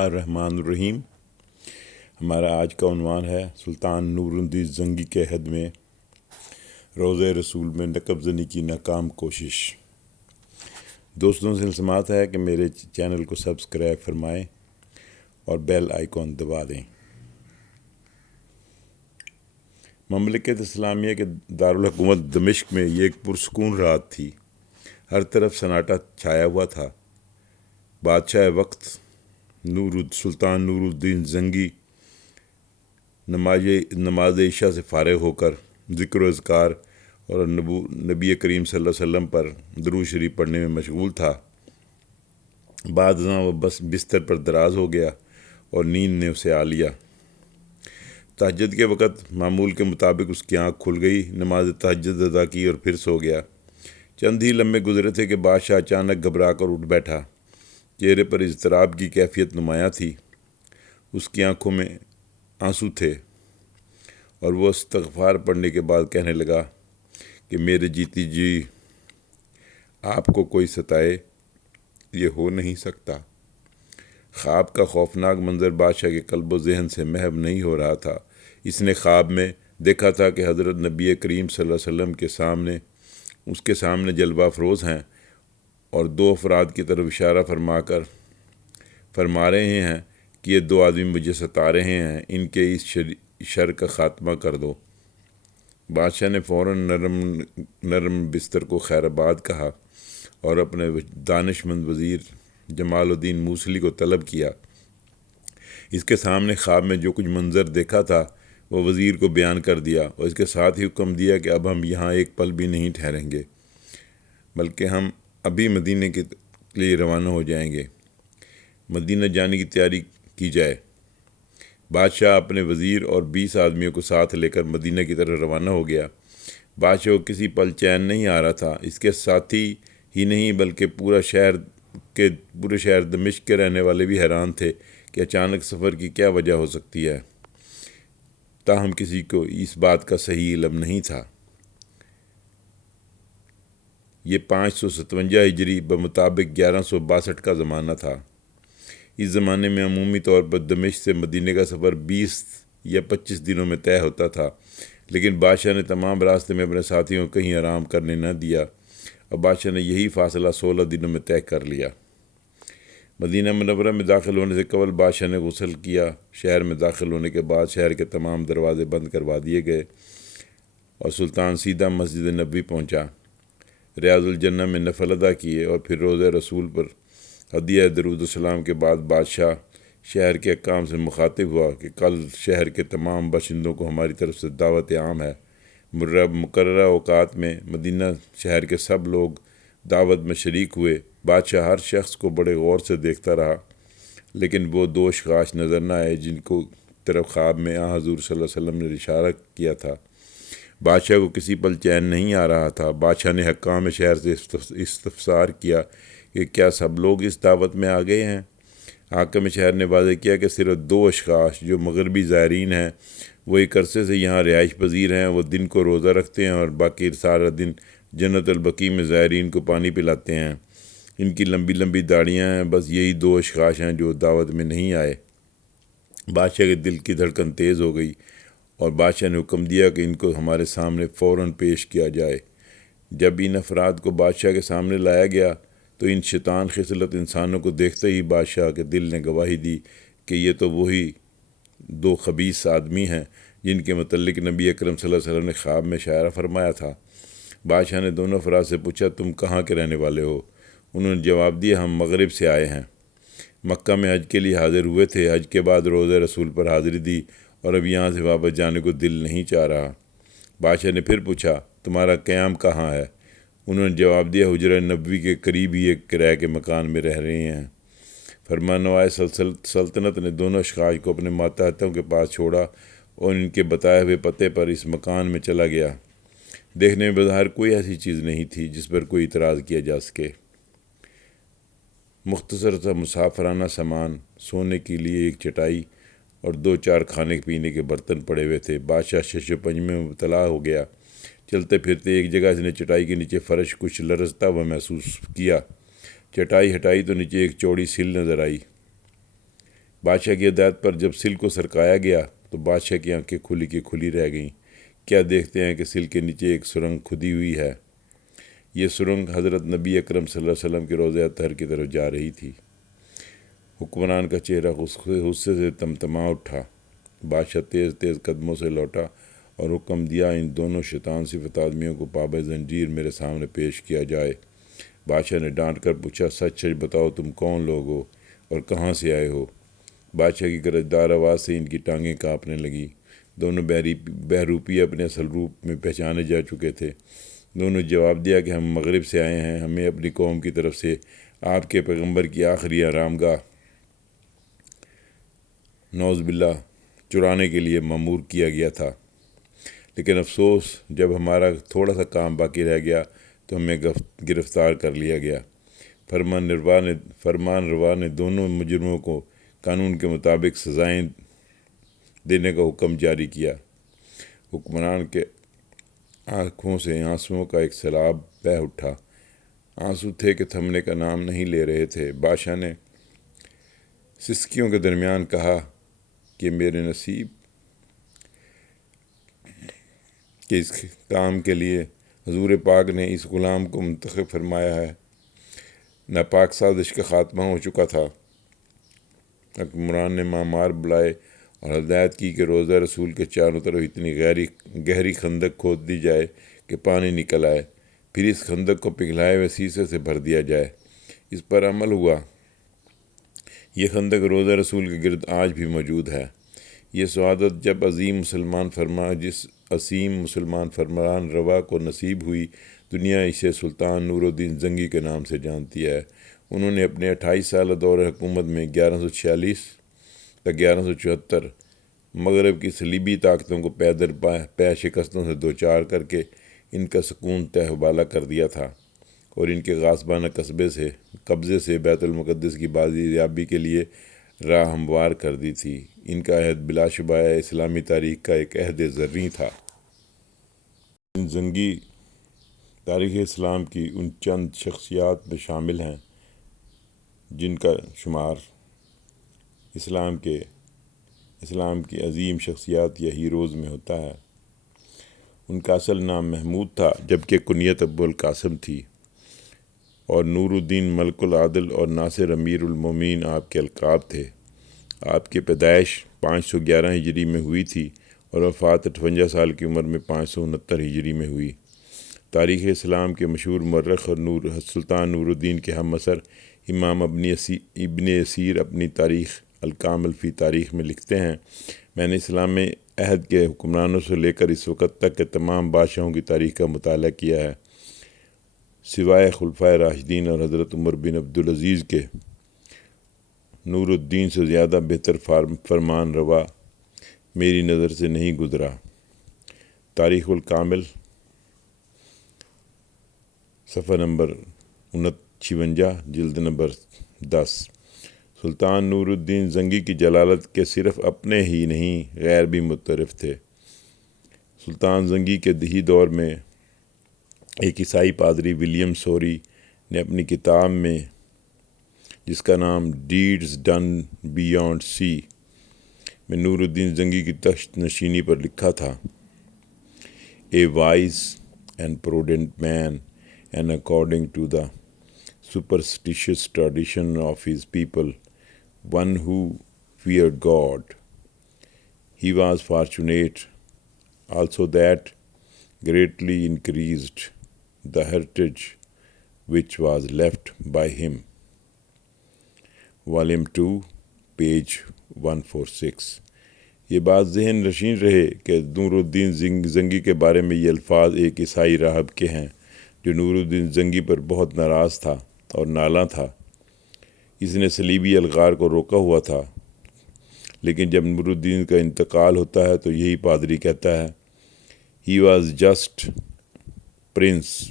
الرحمن الرحیم۔ ہمارا آج کا عنوان ہے سلطان نور الدین زنگی کے عہد میں روضہ رسول میں نقب زنی کی ناکام کوشش۔ دوستوں سے التماس ہے کہ میرے چینل کو سبسکرائب فرمائیں اور بیل آئیکن دبا دیں۔ مملکت اسلامیہ کے دارالحکومت دمشق میں یہ ایک پرسکون رات تھی۔ ہر طرف سناٹا چھایا ہوا تھا۔ بادشاہ وقت سلطان نور الدین زنگی نماز عشاء سے فارغ ہو کر ذکر و اذکار اور نبی کریم صلی اللہ علیہ وسلم پر درود شریف پڑھنے میں مشغول تھا۔ بعد ازاں وہ بس بستر پر دراز ہو گیا اور نیند نے اسے آ لیا۔ تہجد کے وقت معمول کے مطابق اس کی آنکھ کھل گئی، نماز تہجد ادا کی اور پھر سو گیا۔ چند ہی لمحے گزرے تھے کہ بادشاہ اچانک گھبرا کر اٹھ بیٹھا۔ چہرے پر اضطراب کی کیفیت نمایاں تھی۔ اس کی آنکھوں میں آنسو تھے اور وہ استغفار پڑھنے کے بعد کہنے لگا کہ میرے جیتی جی آپ کو کوئی ستائے یہ ہو نہیں سکتا۔ خواب کا خوفناک منظر بادشاہ کے قلب و ذہن سے محو نہیں ہو رہا تھا۔ اس نے خواب میں دیکھا تھا کہ حضرت نبی کریم صلی اللہ علیہ وسلم اس کے سامنے جلوہ افروز ہیں اور دو افراد کی طرف اشارہ فرما رہے ہیں کہ یہ دو آدمی مجھے ستا رہے ہیں، ان کے اس شر کا خاتمہ کر دو۔ بادشاہ نے فوراً نرم بستر کو خیر آباد کہا اور اپنے دانش مند وزیر جمال الدین موصلی کو طلب کیا۔ اس کے سامنے خواب میں جو کچھ منظر دیکھا تھا وہ وزیر کو بیان کر دیا اور اس کے ساتھ ہی حکم دیا کہ اب ہم یہاں ایک پل بھی نہیں ٹھہریں گے، بلکہ ہم ابھی مدینے کے لیے روانہ ہو جائیں گے۔ مدینہ جانے کی تیاری کی جائے۔ بادشاہ اپنے وزیر اور 20 آدمیوں کو ساتھ لے کر مدینہ کی طرف روانہ ہو گیا۔ بادشاہ کو کسی پل چین نہیں آ رہا تھا۔ اس کے ساتھی ہی نہیں بلکہ پورے شہر دمشق کے رہنے والے بھی حیران تھے کہ اچانک سفر کی کیا وجہ ہو سکتی ہے، تاہم کسی کو اس بات کا صحیح علم نہیں تھا۔ یہ 557 ہجری بمطابق 1162 کا زمانہ تھا۔ اس زمانے میں عمومی طور پر دمشق سے مدینے کا سفر 20 یا 25 دنوں میں طے ہوتا تھا، لیکن بادشاہ نے تمام راستے میں اپنے ساتھیوں کو کہیں آرام کرنے نہ دیا اور بادشاہ نے یہی فاصلہ 16 دنوں میں طے کر لیا۔ مدینہ منورہ میں داخل ہونے سے قبل بادشاہ نے غسل کیا۔ شہر میں داخل ہونے کے بعد شہر کے تمام دروازے بند کروا دیے گئے اور سلطان سیدھا مسجد نبوی پہنچا، ریاض الجنہ میں نفل ادا کیے اور پھر روضہ رسول پر ہدیہ درود السلام کے بعد بادشاہ شہر کے حکام سے مخاطب ہوا کہ کل شہر کے تمام باشندوں کو ہماری طرف سے دعوت عام ہے۔ مقررہ اوقات میں مدینہ شہر کے سب لوگ دعوت میں شریک ہوئے۔ بادشاہ ہر شخص کو بڑے غور سے دیکھتا رہا، لیکن وہ دو اشخاص نظر نہ آئے جن کو طرف خواب میں حضور صلی اللہ علیہ وسلم نے اشارہ کیا تھا۔ بادشاہ کو کسی پل چین نہیں آ رہا تھا۔ بادشاہ نے حکام شہر سے استفسار کیا کہ کیا سب لوگ اس دعوت میں آ گئے ہیں؟ حاکم شہر نے واضح کیا کہ صرف 2 اشخاص جو مغربی زائرین ہیں، وہ ایک عرصے سے یہاں رہائش پذیر ہیں۔ وہ دن کو روزہ رکھتے ہیں اور باقی سارا دن جنت البقیع میں زائرین کو پانی پلاتے ہیں۔ ان کی لمبی لمبی داڑھیاں ہیں۔ بس یہی 2 اشخاص ہیں جو دعوت میں نہیں آئے۔ بادشاہ کے دل کی دھڑکن تیز ہو گئی اور بادشاہ نے حکم دیا کہ ان کو ہمارے سامنے فوراً پیش کیا جائے۔ جب ان افراد کو بادشاہ کے سامنے لایا گیا تو ان شیطان خصلت انسانوں کو دیکھتے ہی بادشاہ کے دل نے گواہی دی کہ یہ تو وہی 2 خبیث آدمی ہیں جن کے متعلق نبی اکرم صلی اللہ علیہ وسلم نے خواب میں اشارہ فرمایا تھا۔ بادشاہ نے دونوں افراد سے پوچھا تم کہاں کے رہنے والے ہو؟ انہوں نے جواب دیا ہم مغرب سے آئے ہیں، مکہ میں حج کے لیے حاضر ہوئے تھے، حج کے بعد روضہ رسول پر حاضری دی اور اب یہاں سے واپس جانے کو دل نہیں چاہ رہا۔ بادشاہ نے پھر پوچھا تمہارا قیام کہاں ہے؟ انہوں نے جواب دیا حجرہ نبوی کے قریب ہی ایک کرائے کے مکان میں رہ رہے ہیں۔ فرمانروائے سلطنت نے دونوں اشخاص کو اپنے ماتحتوں کے پاس چھوڑا اور ان کے بتائے ہوئے پتے پر اس مکان میں چلا گیا۔ دیکھنے میں بظاہر کوئی ایسی چیز نہیں تھی جس پر کوئی اعتراض کیا جا سکے۔ مختصر سا مسافرانہ سامان، سونے کے لیے ایک چٹائی اور 2-4 کھانے پینے کے برتن پڑے ہوئے تھے۔ بادشاہ شش و پنج میں مبتلا ہو گیا۔ چلتے پھرتے ایک جگہ اس نے چٹائی کے نیچے فرش کچھ لرزتا ہوا محسوس کیا۔ چٹائی ہٹائی تو نیچے ایک چوڑی سل نظر آئی۔ بادشاہ کی ہدایت پر جب سل کو سرکایا گیا تو بادشاہ کی آنکھیں کھلی کی کھلی رہ گئیں۔ کیا دیکھتے ہیں کہ سل کے نیچے ایک سرنگ کھدی ہوئی ہے۔ یہ سرنگ حضرت نبی اکرم صلی اللہ علیہ وسلم کے روضہ اطہر کی طرف جا رہی تھی۔ حکمران کا چہرہ غصے سے تمتما اٹھا۔ بادشاہ تیز تیز قدموں سے لوٹا اور حکم دیا ان دونوں شیطان صفت آدمیوں کو پابند زنجیر میرے سامنے پیش کیا جائے۔ بادشاہ نے ڈانٹ کر پوچھا، سچ سچ بتاؤ تم کون لوگ ہو اور کہاں سے آئے ہو؟ بادشاہ کی گرجدار آواز سے ان کی ٹانگیں کانپنے لگیں۔ دونوں بہروپی اپنے اصل روپ میں پہچانے جا چکے تھے۔ دونوں جواب دیا کہ ہم مغرب سے آئے ہیں، ہمیں اپنی قوم کی طرف سے آپ کے پیغمبر کی آخری آرامگاہ نعوذ باللہ چرانے کے لیے مأمور کیا گیا تھا، لیکن افسوس جب ہمارا تھوڑا سا کام باقی رہ گیا تو ہمیں گرفتار کر لیا گیا۔ فرمان روا نے دونوں مجرموں کو قانون کے مطابق سزائیں دینے کا حکم جاری کیا۔ حکمران کے آنکھوں سے آنسوؤں کا ایک سیلاب بہہ اٹھا۔ آنسو تھے کہ تھمنے کا نام نہیں لے رہے تھے۔ بادشاہ نے سسکیوں کے درمیان کہا کہ میرے نصیب کہ اس کام کے لیے حضور پاک نے اس غلام کو منتخب فرمایا ہے۔ ناپاک سازش کا خاتمہ ہو چکا تھا۔ حکمران نے معمار بلائے اور ہدایت کی کہ روضہ رسول کے چاروں طرف اتنی گہری خندق کھود دی جائے کہ پانی نکل آئے، پھر اس خندق کو پگھلائے ہوئے سیسے سے بھر دیا جائے۔ اس پر عمل ہوا۔ یہ خندق روضہ رسول کے گرد آج بھی موجود ہے۔ یہ سعادت جب جس عظیم مسلمان فرمان روا کو نصیب ہوئی، دنیا اسے سلطان نور الدین زنگی کے نام سے جانتی ہے۔ انہوں نے اپنے 28 سالہ دور حکومت میں 1146 تا 1174 مغرب کی صلیبی طاقتوں کو پیدر پے شکستوں سے دوچار کر کے ان کا سکون تہ و بالا کر دیا تھا اور ان کے غاصبانہ قبضے سے بیت المقدس کی بازی یابی کے لیے راہ ہموار کر دی تھی۔ ان کا عہد بلا شبہ اسلامی تاریخ کا ایک عہد زریں تھا۔ زنگی تاریخ اسلام کی ان چند شخصیات میں شامل ہیں جن کا شمار اسلام کی عظیم شخصیات یا ہیروز میں ہوتا ہے۔ ان کا اصل نام محمود تھا، جبکہ کنیت ابو القاسم تھی، اور نور الدین ملک العادل اور ناصر امیر المومنین آپ کے القاب تھے۔ آپ کی پیدائش 511 ہجری میں ہوئی تھی اور وفات 58 سال کی عمر میں 569 ہجری میں ہوئی۔ تاریخ اسلام کے مشہور مورخ اور سلطان نور الدین کے ہم عصر امام ابن اسیر اپنی تاریخ الکامل فی تاریخ میں لکھتے ہیں، میں نے اسلام میں عہد کے حکمرانوں سے لے کر اس وقت تک کے تمام بادشاہوں کی تاریخ کا مطالعہ کیا ہے، سوائے خلفائے راشدین اور حضرت عمر بن عبدالعزیز کے۔ نور الدین سے زیادہ بہتر فرمان روا میری نظر سے نہیں گزرا۔ تاریخ الکامل صفحہ نمبر 56 جلد نمبر 10۔ سلطان نور الدین زنگی کی جلالت کے صرف اپنے ہی نہیں غیر بھی متعارف تھے۔ سلطان زنگی کے دہی دور میں ایک عیسائی پادری ولیم سوری نے اپنی کتاب میں، جس کا نام ڈیڈز ڈن بیانڈ سی، میں نور الدین زنگی کی تخت نشینی پر لکھا تھا: a wise and prudent man and according to the superstitious tradition of his people, one who feared God. He was fortunate also that greatly increased the heritage which was left by him. Volume 2, page 146۔ یہ بات ذہن نشین رہے کہ نور Uddin Zangi کے بارے میں یہ الفاظ ایک عیسائی راہب کے ہیں جو نور الدین زنگی پر بہت ناراض تھا اور نالاں تھا۔ اس نے صلیبی الغار کو روکا ہوا تھا، لیکن جب نور الدین کا انتقال ہوتا ہے تو یہی پادری کہتا ہے: he was just prince,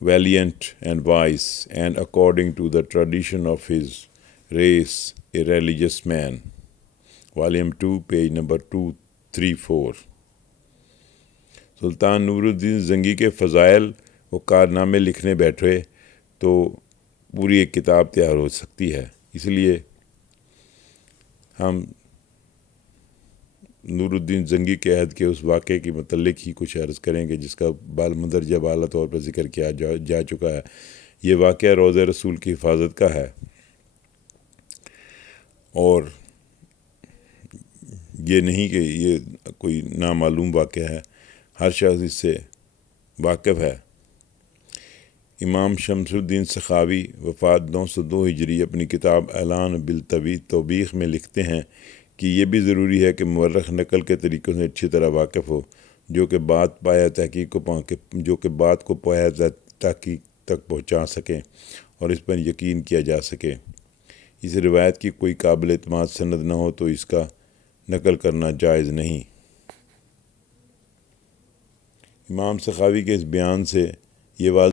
valiant and wise, and according to the tradition of his race a religious man. Volume 2 page number 234۔ Sultan Nur Uddin Zangi کے فضائل و کارنامے لکھنے بیٹھے تو پوری ایک کتاب تیار ہو سکتی ہے۔ اس لیے ہم نور الدین زنگی کے عہد کے اس واقعے کے متعلق ہی کچھ عرض کریں گے جس کا مندرجہ بالا طور پر ذکر کیا جا چکا ہے۔ یہ واقعہ روضہ رسول کی حفاظت کا ہے، اور یہ نہیں کہ یہ کوئی نامعلوم واقعہ ہے، ہر شخص اس سے واقف ہے۔ امام شمس الدین سخاوی وفات 902 ہجری اپنی کتاب اعلان بالتوبیخ میں لکھتے ہیں کہ یہ بھی ضروری ہے کہ مورخ نقل کے طریقوں سے اچھی طرح واقف ہو، جو کہ بات کو پایا تحقیق تک پہنچا سکیں اور اس پر یقین کیا جا سکے۔ اس روایت کی کوئی قابل اعتماد سند نہ ہو تو اس کا نقل کرنا جائز نہیں۔ امام سخاوی کے اس بیان سے یہ واضح